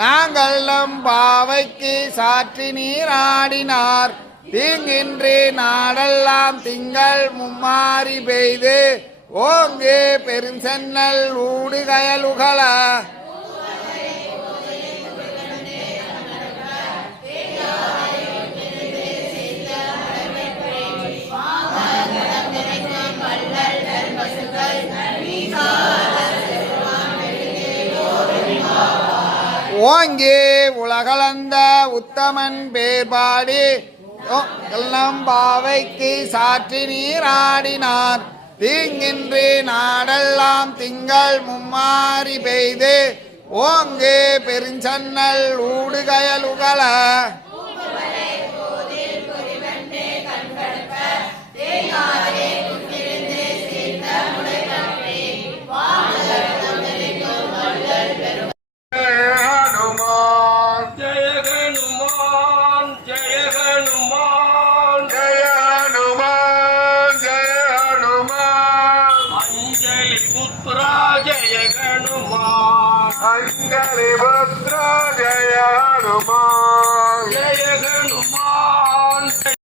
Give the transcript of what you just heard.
நாங்கள் நம் பாவைக்கு சாற்றி நீராடினார். தீங்கின்றி நாடெல்லாம் திங்கள் மும்மாறி பெய்து ஓங்கு பெருஞ்சென்னல் ஊடுகயலுகள ஓங்கி உலகளந்த உத்தமன் பேர்பாடி பாவைக்கு சாற்றி நீராடினார். தீங்கின்றி நாடெல்லாம் திங்கள் மும்மாறி பெய்து ஓங்கு பெருஞ்சன்னல் ஊடுகயலுகள अंजलि पुत्र जय हनुमान।